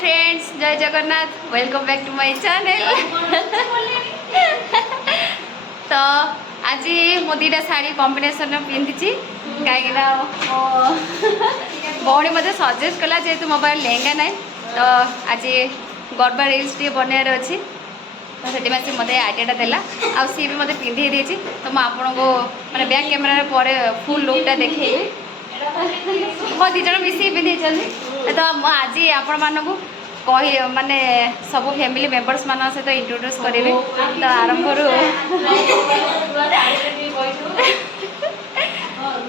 Friends, Jai Jagannath, welcome back to my channel. तो आज मो दीटा शाढ़ी कॉम्बिनेशन पिंधि कहीं भौणी मत सजेस्ट कला जेहेतु मोबाइल लेहेंगा ना तो आज गरबा रिल्स टे बनवार अच्छी तो से मत आइडिया देला आ सी भी मत पिंधे देती तो मुझे को मैंने बैक कैमेरा पर फुल लुकटा देखेबी मो दिज मिसिक पिंधे तो आज आपण मानू कही माने सब फैमिली मेंबर्स मान सहित इंट्रोड्यूस करी तो आरंभ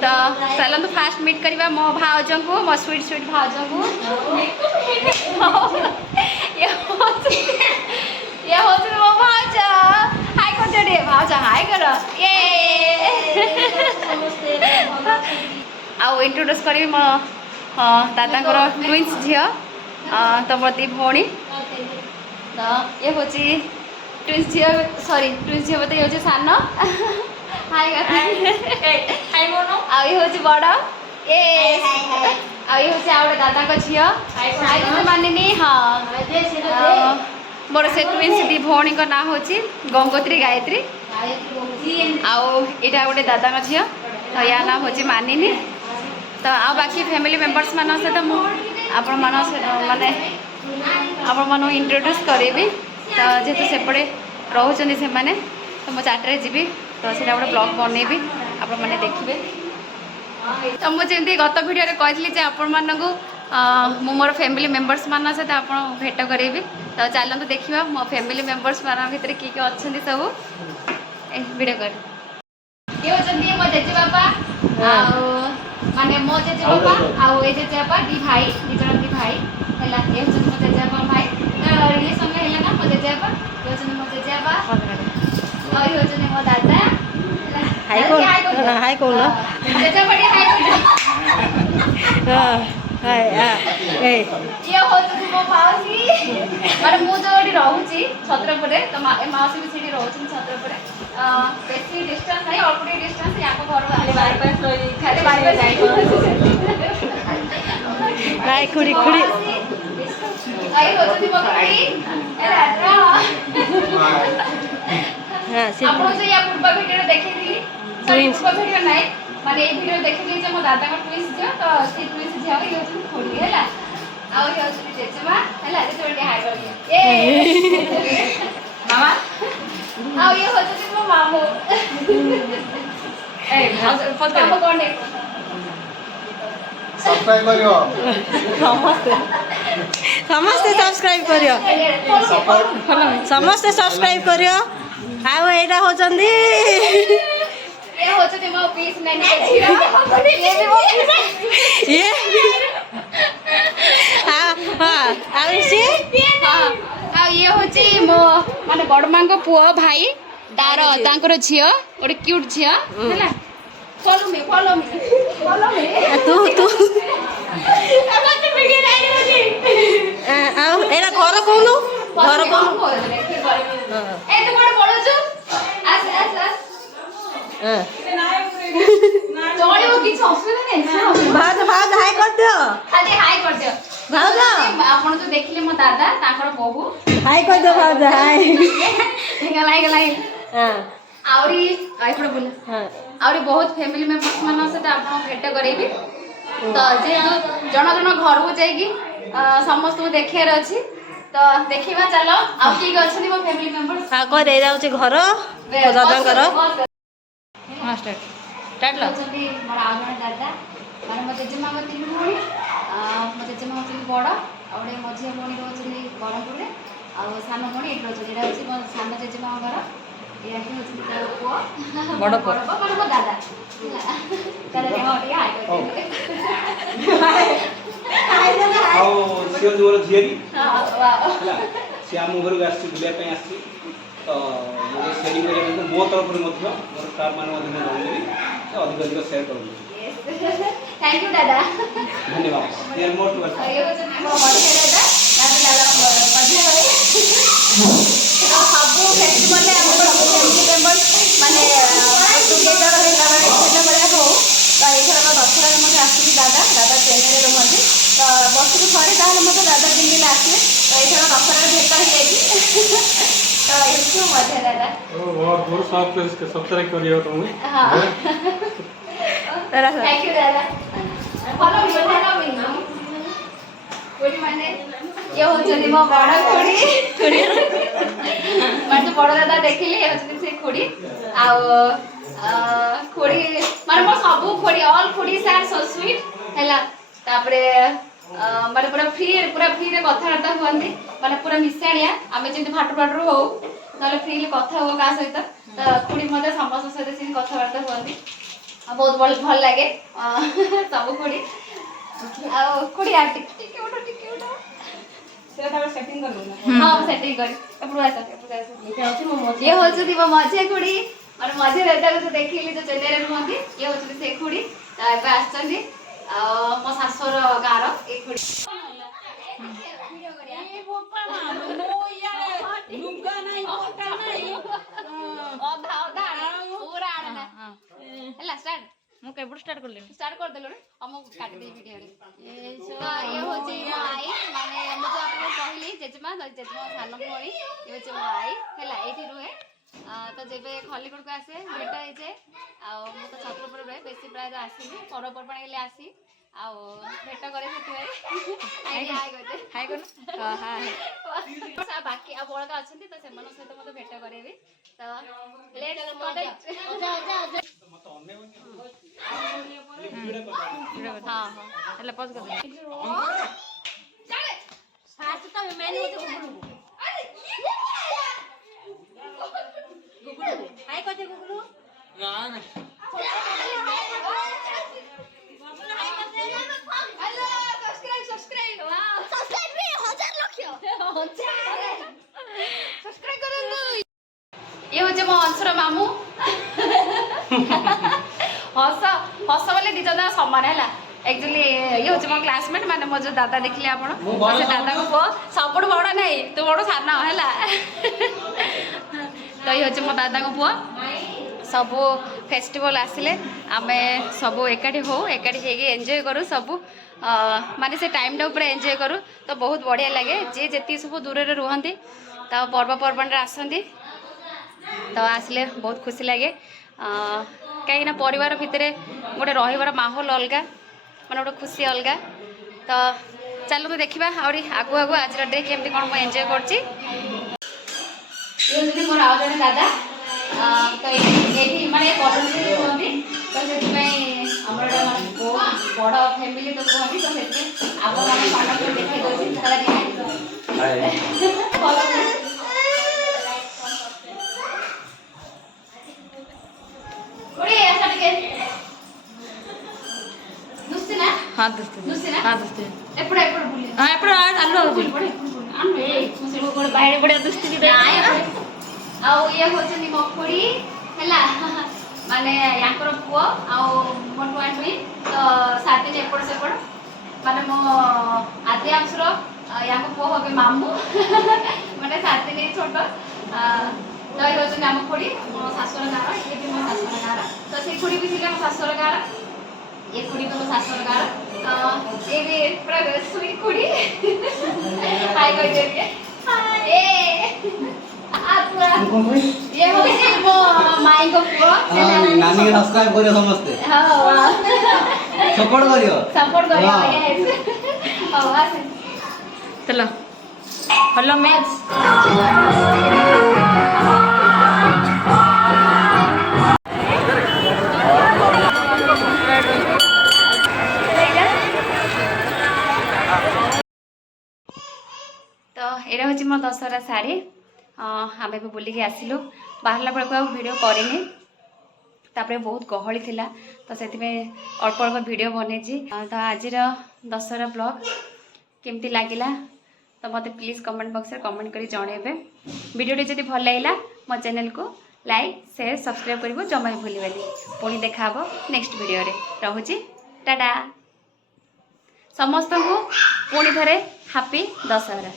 तो चलते फास्ट मीट करवा मो भाउज को मो स्वीट स्वीट भाउज को ये होती मो भाउज हाय कर भाउज हाय कर आउ इंट्रोड्यूस करी मो दादा ट्विन्स झील तो मोर दी भौणी तो ये हूँ ट्विन्स झील सॉरी ट्विन्स झील बोलते ये सान हाय आई हूँ बड़ ये आई हूँ आउ दादा झील हाय मानिनी हाँ मोर से ट्विन्स दी भौणी का ना हूँ गंगोत्री गायत्री आउ यहाँ गोटे दादा झील तो या ना हूँ मानिनी तो आ बाकी फैमिली मेंबर्स मान सहित आपण माने आपण मान इंट्रोड्यूस करी तो जेहेतु सेपटे रोचे से माने तो मो चार्टे जी तो सीटा गोटे ब्लॉग बनईबी आपण मैंने देखिए तो मुझे गत भिडियो कही आपण मानक मु मोर फैमिली मेंबर्स मान सहित आप भेट करी तो चलते देखा मो फैमिली मेंबर्स मान भर किए अच्छा सब भिडियो कर ये होती मो जेजे बापा माने मो जेजे बापा आउ ए जेजे बापा दी भाई दी जन दी भाई हैला ए होचन मो जेजे बापा भाई रिलेशन में हैला ना मो जेजे बापा ए होचन मो जेजे बापा और ए होचन मो दादा हाय कौन जेजे बड़ी हाय कौन हाय ए ये होचन मो माउसी माने मु जोडी रहउची छत्रपुर तो माउसी भी सेठी रहउछन छत्रपुर बेसी डिस्टेंस नहीं ऑलरेडी डिस्टेंस या को घर खाली बाईपास रही खाली बाईपास जाई खुड़ी खुड़ी आई होती बकरी ए राजा हां से आपण जो या पूर्व वीडियो देखि थी पूर्व वीडियो नहीं माने ए वीडियो देखि थी जे मो दादा का ट्विन्स जो तो सी ट्विन्स जो ये होती खोली हैला आ ये होती जेजेमा हैला जे तोड़ी हाय कर ए मामा आ ये होती मो मामू ए फोन कर कौन है सब्सक्राइब करियो समस्ते सब्सक्राइब करियो समस्ते सब्सक्राइब करियो आउ एटा होचंदी ये होचंदी मो पीस नहीं ये भी मो पीस ये हां हां आउ सी हां आ ये होची मो माने बडमा को पुओ भाई दार तांकर झियो ओडे क्यूट झियो हैला फॉलो मी तू अब तो वीडियो राइड होची आउ एरा घर कोनु घर कोनु ए तू कोड पळोचु आस हां चलियो किछ असुविधा नहीं भाज भाज हाय कर दियो खाली हाय कर दियो भाज आपण तो देखले मो दादा ताकर बहू हाय कर दियो भाज हाय गला हां आउरी आई पड़ बोल हां आउरी बहुत फैमिली मेंबर्स मान से आपण भेट करेबी तो जेहेतु जन जन घर को जाइकी समस्त को देखार अच्छी तो देखा चलो आउ किए अच्छे मो फैमिली मेंबर्स हां को दे जाउची घर दादा कर हां स्टार्ट लो जल्दी मोर आ जण दादा माने मो जेजेमा मो तीन भौणी मो जेजेमा मो तीन बड़ आउडे मझिया भौणी रोचनी बरहपुर रे आ सान भौणी एट रोचनी एटा होची मो सान जेजेमा घर ये होची तार पुओ बड़ पुओ माने मो दादा दादा रे हो हाय आओ सियो जोर झियरी हां वाह से आम घर को आसी बुलिया पे आसी तो ये शेयरिंग करे मतलब मो तरफ रे मध्य मोर स्टाफ मान मध्य में रहलेबी तो अधिक अधिक शेयर करूँ थैंक यू दादा धन्यवाद देयर मोर टू वेलकम ये होची मो मधे दादा दादा मधे रे तो सब फेस्टिवल रे हम सब फैमिली मेंबर्स माने टुगेदर है ना सेटा बड़ा हो तो एथरा दशहरा में आसी दादा दादा चेन्नई रे रहନ୍ତି तो वर्ष को थोड़े ताहले मत दादा दिन दिन आसले ଏଇଥର ଦଶହରାରେ ଭେଟ ହେଇଯାଇଛି ତ ଏଇଠୁ ମଜା ଦାଦା बहुत सप्ताह करियो तुम हाँ थैंक यू दादा फॉलो मी कोडी माने ये होचनी मो बड़ा खोडी मैं तो बड़ा दादा देखिली ये होचनी से खोडी आ खोडी माने मो सब खोडी ऑल खोडी आर सो स्वीट हैला तापरे माने पूरा फ्री रे कथावार्ता हुअंती माने पूरा मिसाणिया आमे जेंति फाटू फाटू हो ताले फ्रीली कथा हो का सहित तो खोडी मते समस्त सहित से कथावार्ता हुअंती बहुत भल लगे सब खोडी आ खोडी आ टिके उठो सेटा तब सेटिंग कर लो हां सेटिंग कर एपडू आसा ये होछु दिबो मजे खोडी और मजे रहता को देखिली जो चेन्नई रे रहंती ये होछु से खोडी एबे आछंदी मो सासुर गारो ए खोडी वीडियो करिया ए बोपा मो या लुगा नाही मोटा नाही ओधा पूरा आडना हला स्टार्ट मु केबड स्टार्ट कर देलो हम काट दे वीडियो रे ये होची मो आई माने मु जो आपन कहली जेजमा सानो भणी ये होची मो आई हला एठी रहे तो जेबे खलीकोट को आसे भेट होई जे आ मु तो छत्र पर रहे बेसी प्राय आसीनी पर परपण गेले आसी आ भेट करे सेठी हाय हाय कोन हां हां बाकी आ बळका अछंती तो सेमन सहित मते भेट करेबी तो लेट्स कनेक्ट मत अन्य हां हेला पॉज कर फास्ट तो मैंने गुगलू हाय कहते गुगलू ना ना हेलो सब्सक्राइब वाओ सब्सक्राइब भी 1000 लक्ष्य सब्सक्राइब करंतु ये होचे मो अंशुर मामू हस हस बोले दी जन समान है एक्चुअली ये होचे मो क्लासमेट माने मो जो दादा देखले आपण से दादा को पो सबड बड़ नहीं तू बड़ साना है तो ये होचे मो दादा को पो सब फेस्टिवल आसिले आमे सब एकाठी हो एकाठी हेगे एंजॉय करू सब माने से टाइम टा ऊपर एंजॉय करू तो बहुत बढ़िया लगे जे जेती सब दूर रे रुहंती तो पर्वपर्वण रे आसंती तो आसले बहुत खुशी लगे कहीं परिवार भितर गोटे रहीबार माहौल अलग माने गोटे खुशी अलग तो चलो तो देखा आगे आगु आज डे केमती कौन मुझे एंजॉय करची मोर आउ जने दादा तो ये माने कहते तो से हमर बड़ फैमिली तो कहते तो से आप माने पाठ कर देखाई दोछि दादा दिखाई कोड़ी ऐसा के दुस्ती ना हां दुस्ती एपड़ बुले हां एपड़ आलो होजी आनो ए मुसे गोड़ बाहर बड़े दुस्ती दे आ ये होचनी मखोड़ी हैला माने याकर पुओ आ मोटू आठवी तो सात दिन एपड़ सेपड़ माने मो आद्यांशुर याको पुओ होबे मामू माने सात दिन छोट तो ये होचनी आम खोड़ी मो सासुर गार ये भी मो सासुर गार तो से खोड़ी भी सिले मो सासुर गार ये खोड़ी भी मो सासुर गार ये भी पूरा स्वीट खोड़ी हाय कह दे ए ये होची मो माई को पुओ नानी के सब्सक्राइब करियो समस्ते हां सपोर्ट करियो यस हां आसे चलो हेलो मैच तो एरा होची मो दशहरा साड़ी आम भी बुलिक आसिलु बाहरला बेलू आ वीडियो करेनि तापर बहुत गहली थिला तो से अल्प अल्प वीडियो बने तो आज दशहरा ब्लॉग केमती लगिला तो मत प्लीज कमेंट बॉक्स में कमेंट करी जणेबे वीडियोटी जदि भल लगिला मो चैनल को लाइक शेयर सब्सक्राइब करिवो जमा भी भूलिबानी पुणी देखा हबो नेक्स्ट वीडियो रे रहुची टाटा समस्त को पुणी थरे हैप्पी दशहरा।